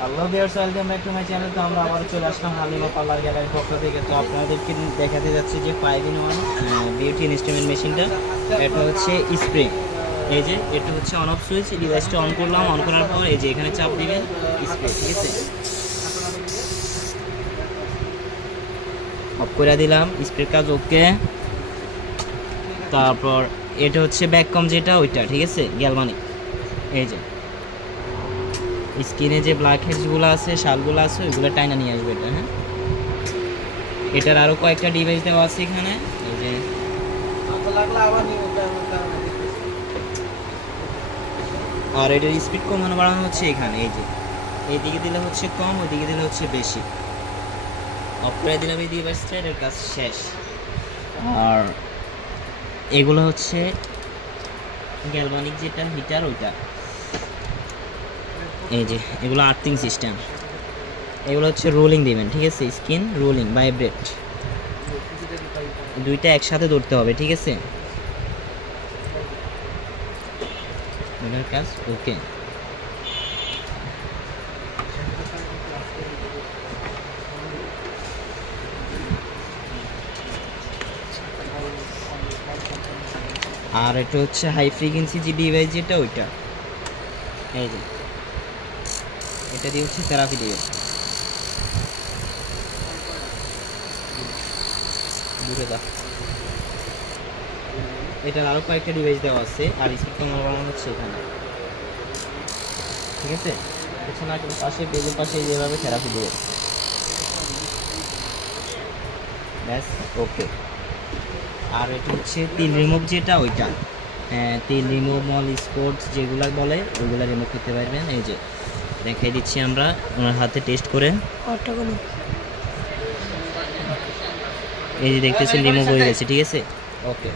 Hello viewers, welcome back to my channel. তো আমরা আবার চলে আসলাম হালিমা পার্লার গ্যালারির পক্ষ থেকে। তো আপনাদেরকে দেখাতে যাচ্ছে যে 5 in 1 বিউটি ইনস্ট্রুমেন্ট মেশিনটা। এটা হচ্ছে স্প্রে, এই যে এটা হচ্ছে অন অফ সুইচ। ডিভাইসটা অন করলাম, অন করার পর এই যে এখানে চাপ দিবেন স্প্রে, ঠিক আছে। অফ করে দিলাম, স্প্রে কাজ ওকে। তারপর এটা হচ্ছে ব্যাককম যেটা ওইটা, ঠিক আছে, গ্যালভানিক। এই যে স্কিনে যে ব্ল্যাক হেডসগুলো আছে, শালগুলো আছে, ওইগুলো টাইনা নিয়ে আসবে এটা। হ্যাঁ, এটার আরও কয়েকটা ডিভাইস দেওয়া আছে এখানে। এই যে আর এটার স্পিড কমানো বাড়ানো হচ্ছে এখানে। এই যে এইদিকে দিলে হচ্ছে কম, ওইদিকে দিলে হচ্ছে বেশি। অফ করে দিলাম এই ডিভাইসটা, এটার কাজ শেষ। আর এগুলো হচ্ছে গ্যালভানিক যেটা হিটার ওইটা। এই যে এগুলো আর্থিং সিস্টেম, এগুলো হচ্ছে রোলিং দিবেন, ঠিক আছে। স্কিন রোলিং ভাইব্রেট, দুইটা একসাথে ধরতে হবে, ঠিক আছে। এটার কাজ ওকে। আর এটা হচ্ছে হাই ফ্রিকোয়েন্সি যে ডিভাইস যেটা ওইটা। এই যে এটা দিয়ে হচ্ছে থেরাপি দিবে। দূরে যা। এটার আরও কয়েকটা ডিভাইস দেওয়া আছে, আর স্পিড কমানো বাড়ানো হচ্ছে এখানে, ঠিক আছে। পেছনে পাশে পেজের পাশে যেভাবে থেরাপি দিবে, ব্যাস ওকে। আর এটা হচ্ছে তিল রিমুভ যেটা ওইটা। হ্যাঁ, তিল রিমুভ, মল স্পোর্টস যেগুলো বলে ওইগুলো রিমুভ করতে পারবেন। এই যে দেখাই দিচ্ছি আমরা ওনার হাতে টেস্ট করে। এই যে দেখতেছেন রিমুভ হয়ে গেছে, ঠিক আছে, ওকে।